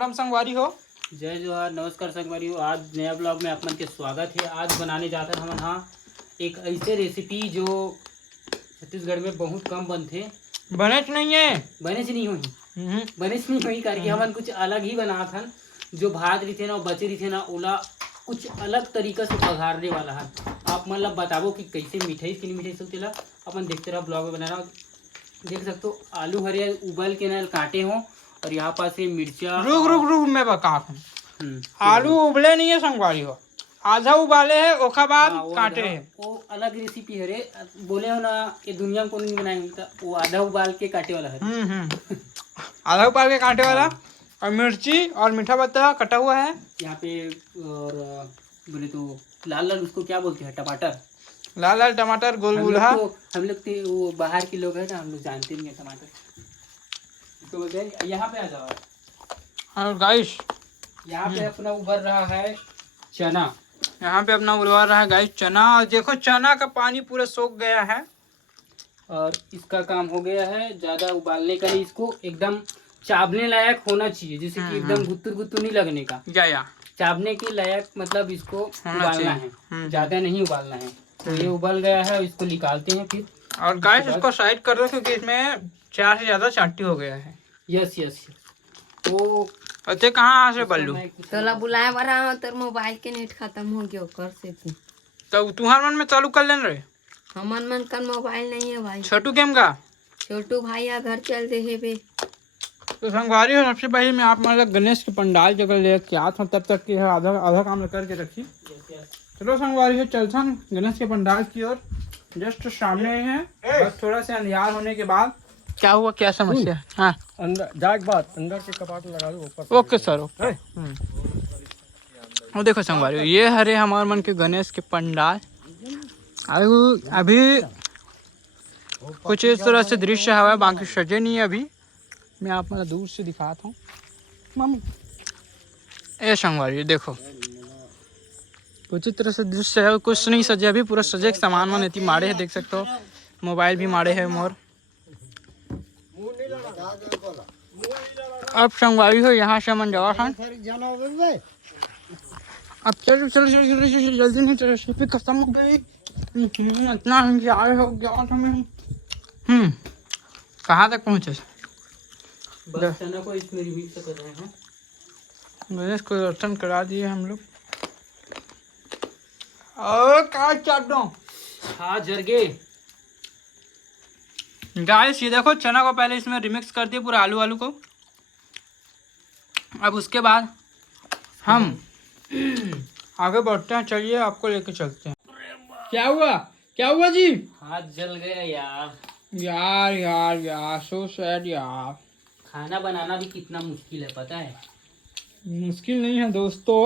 संगवारी हो। जय जोहार, नमस्कार संगवारी हो। आज नया ब्लॉग में अपन के स्वागत है। आज बनाने जाता हम यहाँ एक ऐसे रेसिपी जो छत्तीसगढ़ में बहुत कम बनते। बने नहीं है, बने से नहीं हुई करके हमन कुछ अलग ही बना था। जो भात रही थे ना बचे रही थे ना ओला कुछ अलग तरीका से पघारने वाला है। आप मतलब बताबो कि कैसे मिठाई की मिठाई सब तेला अपन देखते रहो। ब्लॉग में बना रहा देख सकते हो। आलू हरे उबल के ना काटे हो और यहाँ पास ये मिर्चा रुक मैं बता आलू उबले नहीं है संगवारी हो, आधा उबाले है ओखा बाद काटे है। वो अलग रेसिपी है रे। बोले हो ना ये दुनिया में कौन नहीं बनाएंगे वो आधा उबाल के काटे वाला है। आधा उबाल के काटे वाला और मिर्ची और मीठा पत्ता कटा हुआ है यहाँ पे। और बोले तो लाल लाल उसको क्या बोलते हैं, टमाटर। लाल लाल टमाटर गोल गोल। हम लोग तो वो बाहर के लोग हैं ना, हम लोग जानते नहीं है टमाटर इसको बोलते हैं। यहाँ पे आ जाओ। और गाइस यहाँ पे अपना उबर रहा है चना। यहाँ पे अपना उलवा रहा है गाइस चना। और देखो चना का पानी पूरा सूख गया है और इसका काम हो गया है। ज्यादा उबालने का नहीं, इसको एकदम चावने लायक होना चाहिए, जैसे कि एकदम गुत्तुर गुत्तुर नहीं लगने का। या चावने के लायक मतलब इसको उबालना है, ज्यादा नहीं उबालना है। तो ये उबल गया है, इसको निकालते हैं फिर। और गाइस इसको साइड कर दो क्योंकि इसमें 4 से ज्यादा चाटी हो गया है। यस तो अच्छे कहाँ से बल्लू तोला बुलाए बरा हो तर मोबाइल के नेट खत्म हो गयो कर से तू तो तुम्हारे मन में चालू कर लेन रहे। हमन मन का मोबाइल नहीं है भाई। छोटू गेम का छोटू भाई या घर चल दे है बे। तो संगवारी हो सबसे पहले मैं आप मतलब गणेश के पंडाल जगह ले के आता हूँ, तब तक की आधा आधा काम करके रखी। चलो संगवारी हो चलता हूँ गणेश के पंडाल की ओर। जस्ट सामने ही है, बस थोड़ा सा अंधियार होने के बाद। क्या हुआ, क्या समस्या? हाँ अंदर जाग बात अंदर के कपाट लगा दो ऊपर। Okay sir okay. और देखो संगवारी हो ये हरे हमारे मन के गणेश के पंडाल। अभी कुछ इस तरह से दृश्य है, बाकी सजे नहीं है अभी। मैं आप मतलब दूर से दिखाता हूँ मम्मी। ए संगवारी देखो कुछ इस तरह से दृश्य है, कुछ नहीं सजे अभी, पूरा सजे के सामान मन इतनी मारे है देख सकते हो। मोबाइल भी मारे है मोर। अब संगवारी हो यहाँ से मन जवा खान। अब चलो जल्दी नहीं, चलो रेसिपी खत्म हो गई। इतना इंतजार हो गया तुम्हें। कहाँ तक पहुँचे? बस चना को इसमें रिमिक्स कर रहे हैं। गणेश को दर्शन करा दिए हम लोग। और क्या चाटो हाँ जरगे गाइस ये देखो चना को पहले इसमें रिमिक्स कर दिए पूरा आलू को। अब उसके बाद हम आगे बढ़ते हैं। चलिए आपको लेके चलते हैं। क्या हुआ जी? हाथ जल गया यार। यार सो सैड यार। खाना बनाना भी कितना मुश्किल है पता है। मुश्किल नहीं है दोस्तों,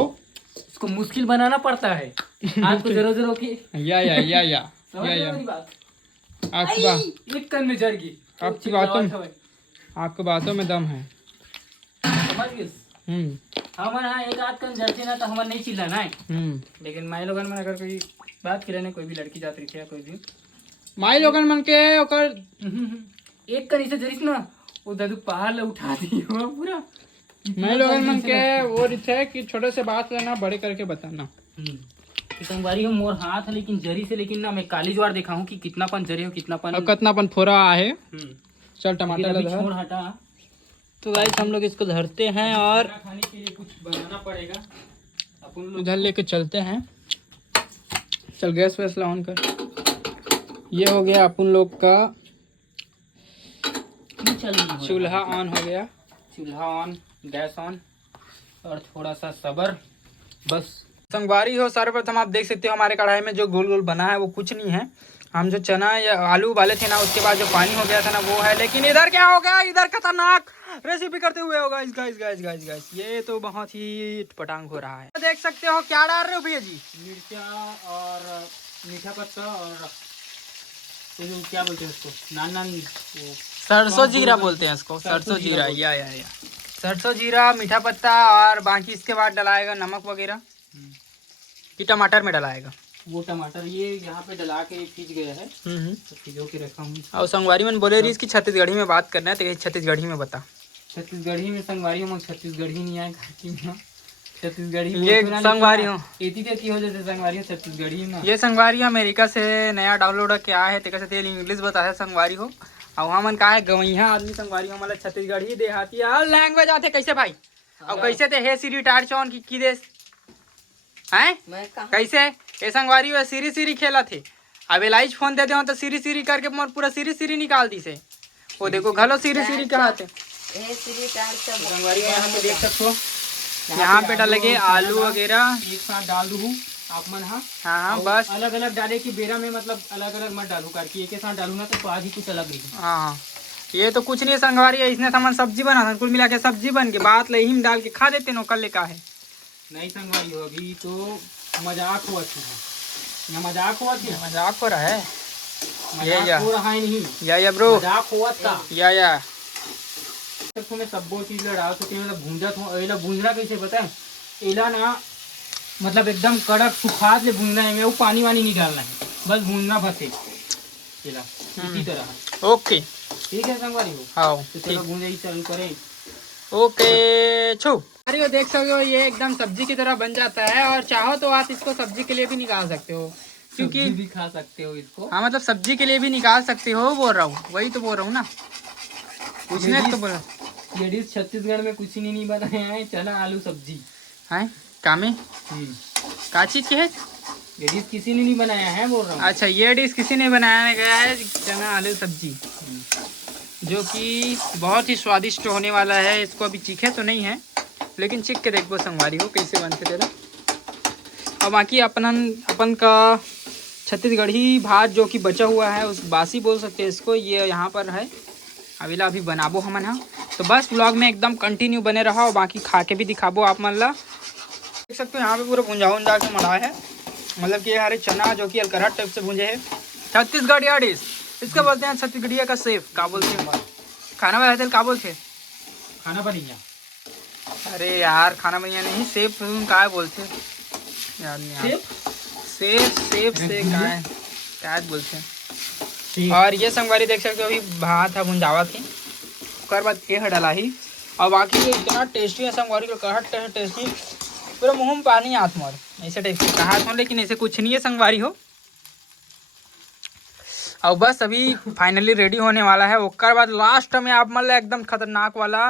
इसको मुश्किल बनाना पड़ता है। हाथ को जरो की या आपकी बातों में दम है। समझ गए? हमारे यहाँ एक आध कन जलते ना तो हमारे नहीं चिल्लाना है। लेकिन माई लोगन में अगर कोई बात करे ना, कोई भी लड़की जात रही है, कोई भी माई लोगन मन के ओकर एक कनी से जरिस ना वो दादू पहाड़ ले उठा दी हो पूरा। माई लोगन मन के वो रिथे कि छोटे से बात लेना बड़े करके बताना। संगवारी हो मोर हाथ है लेकिन जरी से, लेकिन ना मैं काली ज्वार देखा हूँ कि कितनापन जरी हो कितनापन फोरा है। चल टमाटर छोड़ हटा। तो गाइस हम लोग इसको धरते हैं और खाने के लिए कुछ बनाना पड़ेगा। अपन लोग उधर लेके चलते हैं। चल गैस वैस ऑन कर। ये हो गया अपन लोग का चूल्हा ऑन हो गया। चूल्हा ऑन, गैस ऑन और थोड़ा सा सब्र बस। संगवारी हो सर्वप्रथम आप देख सकते हो हमारे कढ़ाई में जो गोल गोल बना है वो कुछ नहीं है। हम जो चना या आलू उबाले थे ना उसके बाद जो पानी हो गया था ना वो है। लेकिन इधर क्या हो गया, इधर खतरनाक रेसिपी करते हुए होगा गाइस। ये तो बहुत ही पटांग हो रहा है। देख सकते हो क्या डाल रहे हो भैया जी? मिर्चा और मीठा पत्ता और तो जो क्या बोलते हैं उसको नान सरसों जीरा बोलते हैं इसको। सरसों जीरा या सरसों जीरा मीठा पत्ता और बाकी इसके बाद डलाएगा नमक वगैरह कि टमाटर में डलाएगा। वो टमाटर ये यहाँ पे डला के खींच गया है तो खींचो के रखा हूँ। और संगवारी मन बोले रही इसकी छत्तीसगढ़ी में बात करना है तो ये छत्तीसगढ़ी में बता। छत्तीसगढ़ी में संगवारी हम छत्तीसगढ़ी नहीं आए घर की में छत्तीसगढ़ी ये संगवारी हो एती तेती हो जैसे संगवारी छत्तीसगढ़ी में ये संगवारी अमेरिका से नया डाउनलोड क्या है तेकर से तेल इंग्लिश बताया संगवारी हो और हमन का है गवैया आदमी संगवारी हो मतलब छत्तीसगढ़ी देहाती और लैंग्वेज आते कैसे भाई और कैसे थे हे सीरी टार चौन की देश हैं मैं कहा कैसे ये संगवारी हो सीरी सीरी खेला थे अब एलाइज फोन दे दे तो सीरी सीरी करके मोर पूरा सीरी सीरी निकाल दी से वो देखो घलो सीरी सीरी कहा थे ए श्री टार सब संगवारी को यहाँ पे देख सकते हो यहाँ पे डालेंगे आलू वगैरह एक साथ डाल दूँ आप मन हाँ हाँ बस अलग अलग डाले की बेरा में मतलब अलग अलग मत डालू करके एक साथ डालू ना तो स्वाद ही कुछ अलग रही हाँ ये तो कुछ नहीं संगवारी है इसने सामान सब्जी बना था कुल मिला के सब्जी बन के बात ले ही डाल के खा देते नो कल का है नहीं संगवारी हो अभी तो मजाक हुआ थी ना मजाक हुआ थी मजाक हो रहा है मजाक हो रहा है नहीं या ब्रो मजाक हुआ था या तो मैं सब चीज लड़ा सकती मतलब भूंजा तो एला भूंजना कैसे पता है एला ना मतलब एकदम कड़क सुखा ले भूंजना है मैं वो पानी वानी नहीं डालना है बस भूंजना बस है एला इसी तरह ओके ठीक है संगवारी हो हाँ तो चलो भूंजा ही चालू करें ओके छो अरे देख सकते हो ये एकदम सब्जी की तरह बन जाता है और चाहो तो आप इसको सब्जी के लिए भी निकाल सकते हो क्योंकि सब्जी भी खा सकते हो इसको हाँ मतलब सब्जी के लिए भी निकाल सकते हो बोल रहा हूँ वही तो बोल रहा हूँ ना पूछने तो बोल ये डिश छत्तीसगढ़ में कुछ नहीं बनाया है चना आलू सब्जी है कामे का चीज की है ये डिश किसी ने नहीं बनाया है बोल रहा हूँ अच्छा ये डिश किसी ने बनाया गया है चना आलू सब्जी जो कि बहुत ही स्वादिष्ट होने वाला है इसको अभी चीखे तो नहीं है लेकिन चीख के देखो संगवारी हो कैसे बनते तेरा और बाकी अपन का छत्तीसगढ़ी भात जो कि बचा हुआ है उस बासी बोल सकते हैं इसको ये यहाँ पर है अभी अभी बनाबो हमन हाँ तो बस व्लॉग में एकदम कंटिन्यू बने रहो और बाकी खा के भी दिखाबो आप मन ला देख सकते हो यहाँ पे पूरा भुंजा के मड़ा है मतलब कि हरे चना जो कि अलकरहट टाइप से भुंजे है छत्तीसगढ़िया डिश इसका बोलते हैं छत्तीसगढ़िया का सेफ का बोलते हैं खाना बनाते का बोलते खाना बढ़िया अरे यार खाना बढ़िया नहीं सेफ का बोलते याद नहीं सेफ सेफ से क्या बोलते हैं और ये संगवारी देख सकते हो अभी भात है भुंजावा थी उसके बाद ये डाला ही और बाकी ये इतना टेस्टी है संगवारी का कड़हट टेस्टी पूरा मुँह में पानी आत मोर ऐसे टाइप से कहा था लेकिन ऐसे कुछ नहीं है संगवारी हो और बस अभी फाइनली रेडी होने वाला है उसके बाद लास्ट में आप मतलब एकदम खतरनाक वाला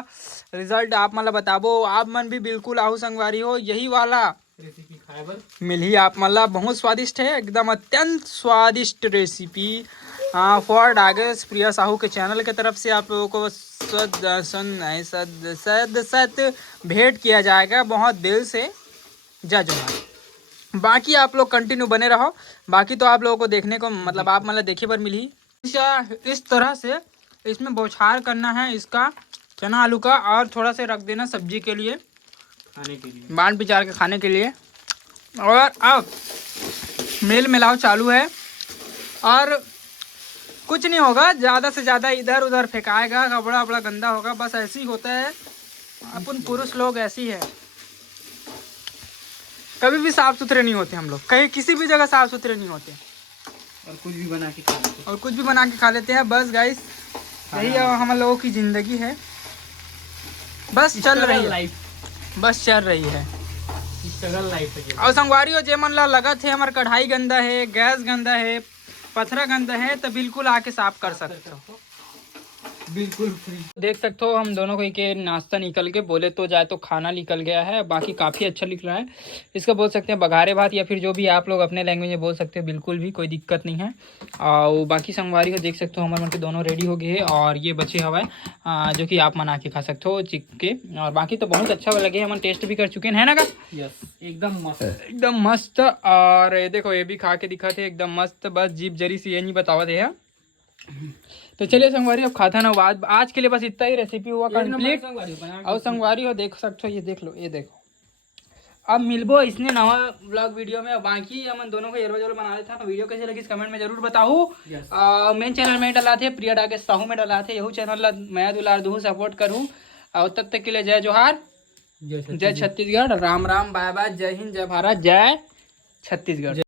रिजल्ट आप मतलब बताबो आप मन भी बिल्कुल आहू संगवारी हो यही वाला रेसिपी खाए बर मिली आप मतलब बहुत स्वादिष्ट है एकदम अत्यंत स्वादिष्ट रेसिपी फॉर डागस प्रिया साहू के चैनल के तरफ से आप लोगों को सद भेंट किया जाएगा बहुत दिल से जय जोहार बाकी आप लोग कंटिन्यू बने रहो बाकी तो आप लोगों को देखने को मतलब आप मतलब देखे पर मिली इस तरह से इसमें बौछार करना है इसका चना आलू का और थोड़ा से रख देना सब्जी के लिए खाने के लिए बांट बिचार के खाने के लिए और अब मेल मिलाव चालू है और कुछ नहीं होगा ज़्यादा से ज़्यादा इधर उधर फेंकाएगा कपड़ा वपड़ा गंदा होगा बस ऐसे ही होता है अपन पुरुष लोग ऐसी है कभी भी साफ सुथरे नहीं होते हम लोग कहीं किसी भी जगह साफ सुथरे नहीं होते और कुछ भी बना के खा लेते और कुछ भी बना के खा लेते हैं बस गाइस यही हम लोगों की ज़िंदगी है बस चल रही है लाइफ बस चल रही है स्ट्रगल लाइफ है और संगवारी हो जे मन ला लगत है हमारा कढ़ाई गंदा है गैस गंदा है पथरा गंदा है तो बिल्कुल आके साफ कर सकते हो बिल्कुल फ्री देख सकते हो हम दोनों को एक नाश्ता निकल के बोले तो जाए तो खाना निकल गया है बाकी काफ़ी अच्छा लिख रहा है इसका बोल सकते हैं बघारे भात या फिर जो भी आप लोग अपने लैंग्वेज में बोल सकते हो बिल्कुल भी कोई दिक्कत नहीं है और बाकी संगवारी को देख सकते हो हमारे मन के दोनों रेडी हो गए हैं और ये बचे हुआ है जो कि आप मना के खा सकते हो चिक के और बाकी तो बहुत अच्छा लगे हम टेस्ट भी कर चुके हैं ना का यस एकदम मस्त और ये देखो ये भी खा के दिखा थे एकदम मस्त बस जीप जरी सी ये नहीं बतावा थे तो चलिए संगवारी अब खाता ना आज के लिए बस इतना ही रेसिपी हुआ कंप्लीट और संगवारी हो देख सकते हो ये देख लो ये देखो अब मिलबो इसने नवा व्लॉग वीडियो में बाकी हम दोनों को एरवा जोल बना लेता तो वीडियो कैसे लगी कमेंट में जरूर बताओ मेन चैनल में डाला थे प्रिया डाके साहू में डाला थे यहू चैनल मैं दुलार दूँ सपोर्ट करूँ और तब तक के लिए जय जोहार जय छत्तीसगढ़ राम राम बाय बाय जय हिंद जय भारत जय छत्तीसगढ़।